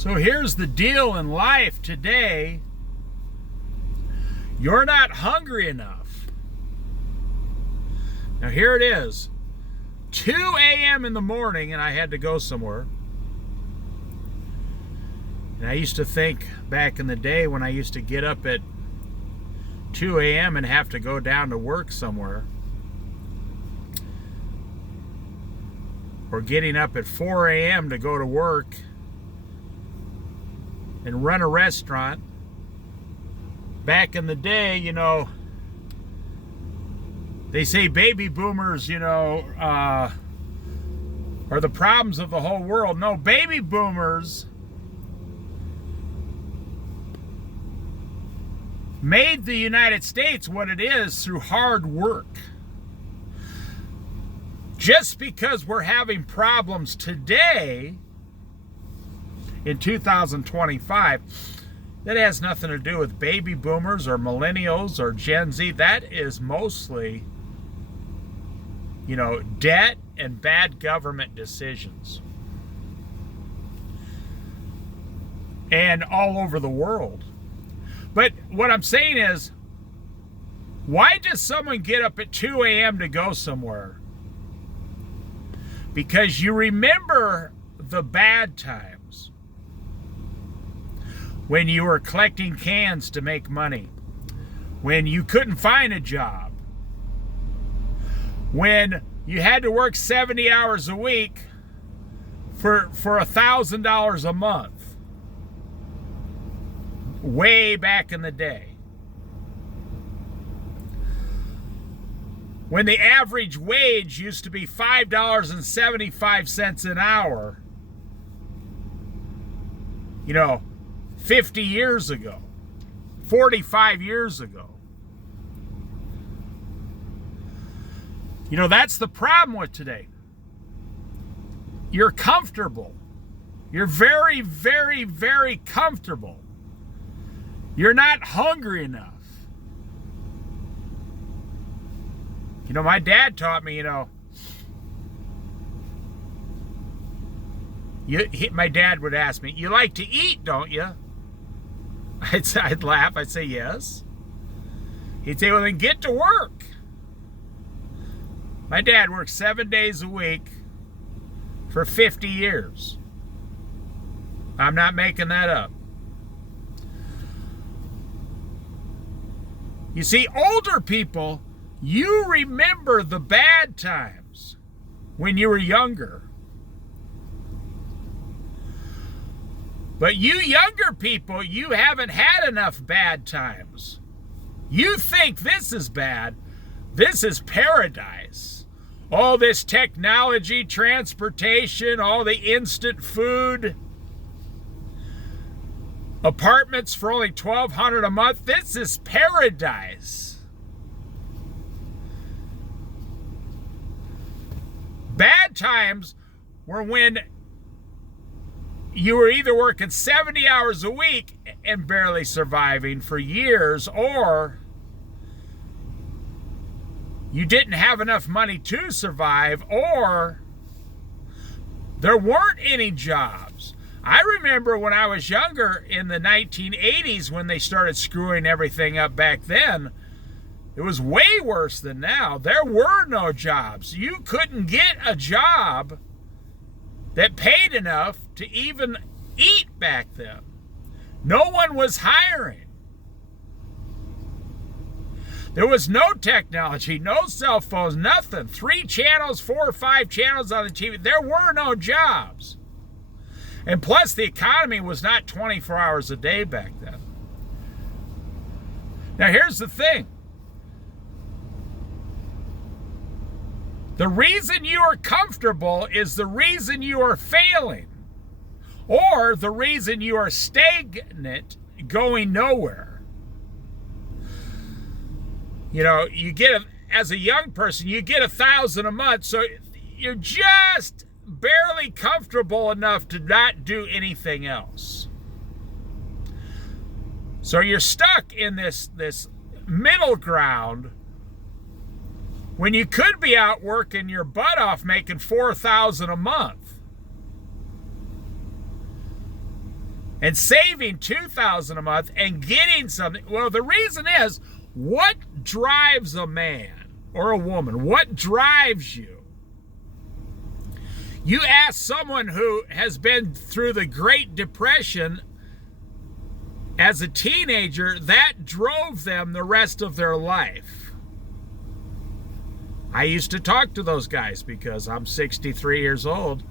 So here's the deal in life today. You're not hungry enough. Now here it is. 2 a.m. in the morning and I had to go somewhere. And I used to think back in the day when I used to get up at 2 a.m. and have to go down to work somewhere. Or getting up at 4 a.m. to go to work and run a restaurant. Back in the day, they say baby boomers, are the problems of the whole world. No, baby boomers made the United States what it is through hard work. Just because we're having problems today in 2025, that has nothing to do with baby boomers or millennials or Gen Z. That is mostly, debt and bad government decisions. And all over the world. But what I'm saying is, why does someone get up at 2 a.m. to go somewhere? Because you remember the bad times. When you were collecting cans to make money. When you couldn't find a job. When you had to work 70 hours a week for $1,000 a month. Way back in the day. When the average wage used to be $5.75 an hour. 50 years ago, 45 years ago. That's the problem with today. You're comfortable. You're very, very, very comfortable. You're not hungry enough. My dad taught me, my dad would ask me, "You like to eat, don't you?" I'd laugh. I'd say, "Yes." He'd say, "Well, then get to work." My dad worked 7 days a week for 50 years. I'm not making that up. You see, older people, you remember the bad times when you were younger. But you younger people, you haven't had enough bad times. You think this is bad. This is paradise. All this technology, transportation, all the instant food, apartments for only $1,200 a month. This is paradise. Bad times were when you were either working 70 hours a week and barely surviving for years, or you didn't have enough money to survive, or there weren't any jobs. I remember when I was younger in the 1980s when they started screwing everything up back then. It was way worse than now. There were no jobs. You couldn't get a job that paid enough to even eat back then. No one was hiring. There was no technology, no cell phones, nothing. 3 channels, 4 or 5 channels on the TV. There were no jobs. And plus, the economy was not 24 hours a day back then. Now, here's the thing. The reason you are comfortable is the reason you are failing, or the reason you are stagnant, going nowhere. You get as a young person, you get $1,000 a month, so you're just barely comfortable enough to not do anything else. So you're stuck in this middle ground when you could be out working your butt off making $4,000 a month. and saving $2,000 a month and getting something. Well, the reason is, what drives a man or a woman? What drives you? You ask someone who has been through the Great Depression as a teenager, that drove them the rest of their life. I used to talk to those guys because I'm 63 years old.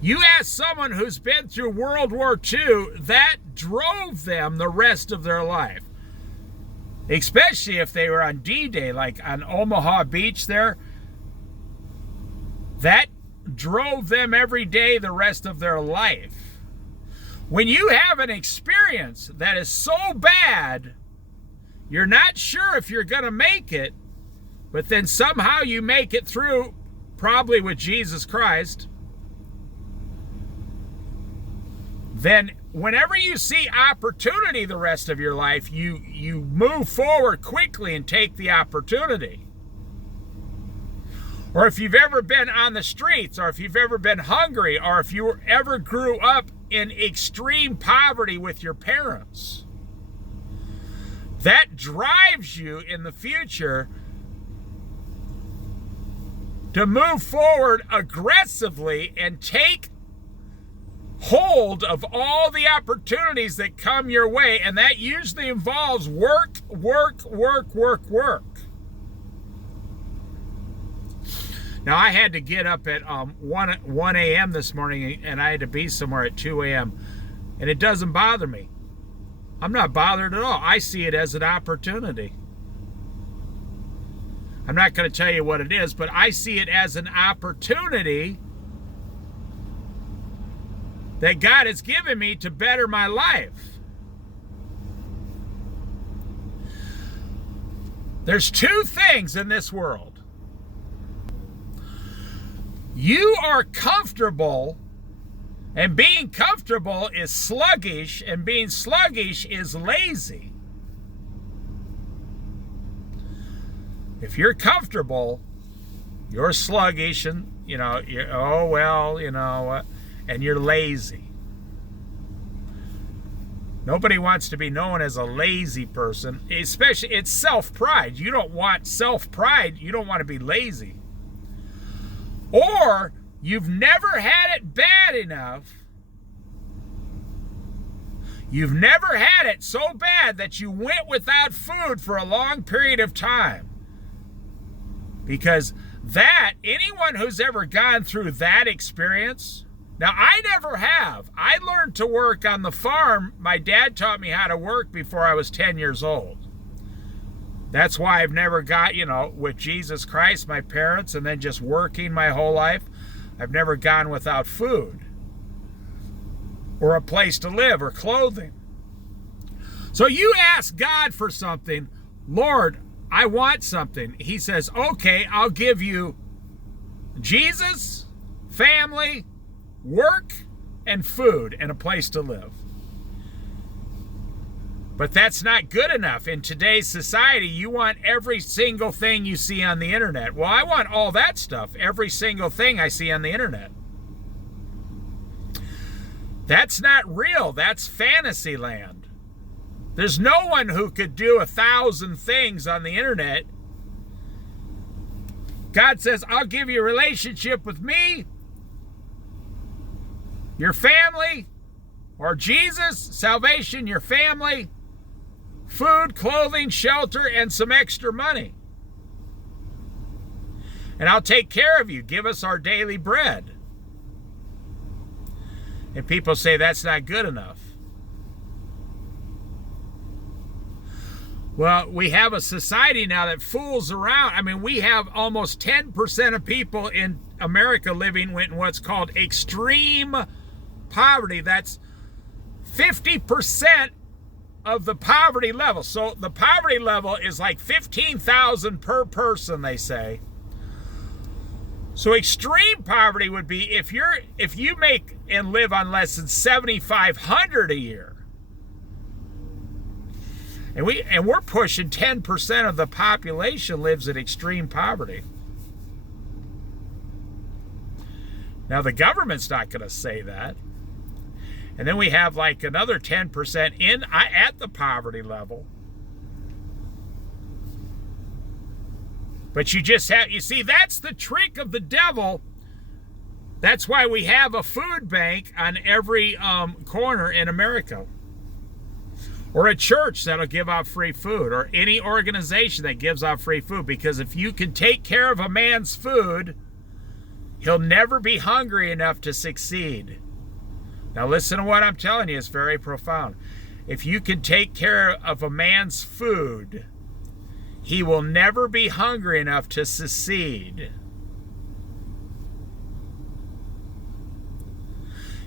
You ask someone who's been through World War II, that drove them the rest of their life. Especially if they were on D-Day, like on Omaha Beach there. That drove them every day the rest of their life. When you have an experience that is so bad, you're not sure if you're going to make it, but then somehow you make it through, probably with Jesus Christ, then whenever you see opportunity the rest of your life, you move forward quickly and take the opportunity. Or if you've ever been on the streets, or if you've ever been hungry, or if you ever grew up in extreme poverty with your parents, that drives you in the future to move forward aggressively and take hold of all the opportunities that come your way, and that usually involves work. Now, I had to get up at 1 a.m. this morning, and I had to be somewhere at 2 a.m., and it doesn't bother me. I'm not bothered at all. I see it as an opportunity. I'm not going to tell you what it is, but I see it as an opportunity that God has given me to better my life. There's two things in this world. You are comfortable, and being comfortable is sluggish, and being sluggish is lazy. If you're comfortable, you're sluggish, and and you're lazy. Nobody wants to be known as a lazy person, especially it's self-pride. You don't want self-pride, you don't want to be lazy. Or you've never had it bad enough. You've never had it so bad that you went without food for a long period of time. Because anyone who's ever gone through that experience, now I never have. I learned to work on the farm. My dad taught me how to work before I was 10 years old. That's why I've never got, with Jesus Christ, my parents, and then just working my whole life, I've never gone without food or a place to live or clothing. So you ask God for something, Lord, I want something. He says, okay, I'll give you Jesus, family, work, and food, and a place to live. But that's not good enough. In today's society, you want every single thing you see on the internet. Well, I want all that stuff, every single thing I see on the internet. That's not real. That's fantasy land. There's no one who could do 1,000 things on the internet. God says, I'll give you a relationship with me, your family, or Jesus, salvation, your family, food, clothing, shelter, and some extra money. And I'll take care of you. Give us our daily bread. And people say that's not good enough. Well, we have a society now that fools around. I mean, we have almost 10% of people in America living in what's called extreme poverty. That's 50% of the poverty level. So the poverty level is like $15,000 per person, they say. So extreme poverty would be if you make and live on less than $7,500 a year. And we're pushing 10% of the population lives in extreme poverty. Now the government's not going to say that. And then we have like another 10% at the poverty level. But you see, that's the trick of the devil. That's why we have a food bank on every corner in America. Or a church that'll give out free food, or any organization that gives out free food. Because if you can take care of a man's food, he'll never be hungry enough to succeed. Now listen to what I'm telling you, it's very profound. If you can take care of a man's food, he will never be hungry enough to succeed.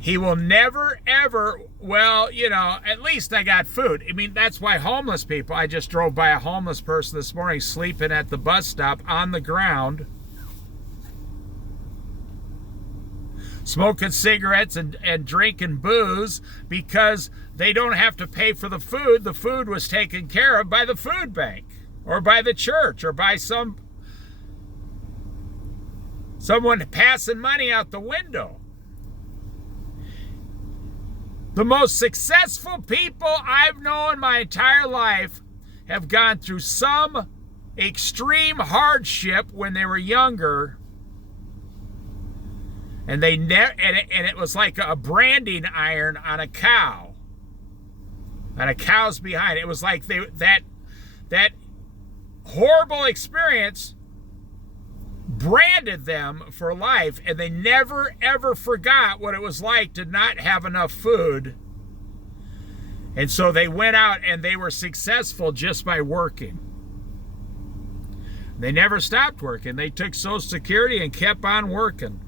He will never, ever, well, you know, at least I got food. I mean, that's why homeless people, I just drove by a homeless person this morning sleeping at the bus stop on the ground, smoking cigarettes and drinking booze because they don't have to pay for the food. The food was taken care of by the food bank or by the church or by someone passing money out the window. The most successful people I've known my entire life have gone through some extreme hardship when they were younger, and it was like a branding iron on a cow, on a cow's behind. It was like that horrible experience branded them for life, and they never ever forgot what it was like to not have enough food. And so they went out and they were successful just by working. They never stopped working. They took Social Security and kept on working.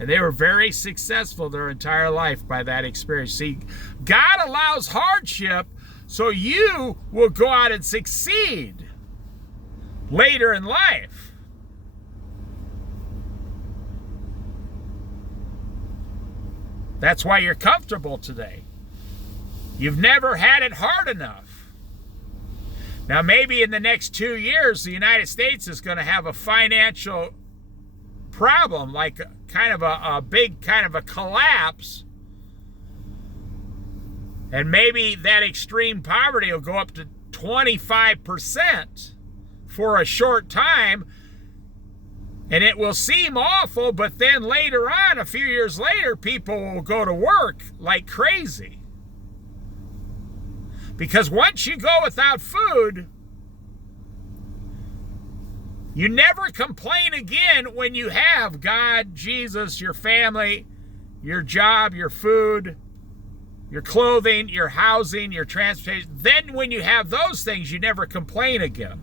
And they were very successful their entire life by that experience. See, God allows hardship so you will go out and succeed later in life. That's why you're comfortable today. You've never had it hard enough. Now, maybe in the next 2 years, the United States is going to have a financial problem, like kind of a big kind of a collapse. And maybe that extreme poverty will go up to 25% for a short time. And it will seem awful, but then later on, a few years later, people will go to work like crazy. Because once you go without food, you never complain again when you have God, Jesus, your family, your job, your food, your clothing, your housing, your transportation. Then when you have those things, you never complain again.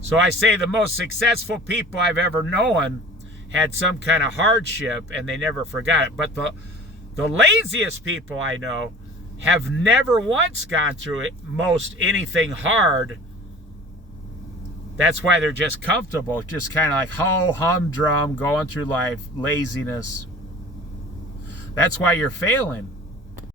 So I say the most successful people I've ever known had some kind of hardship and they never forgot it. But the laziest people I know have never once gone through anything hard. That's why they're just comfortable, just kind of like humdrum, going through life, laziness. That's why you're failing.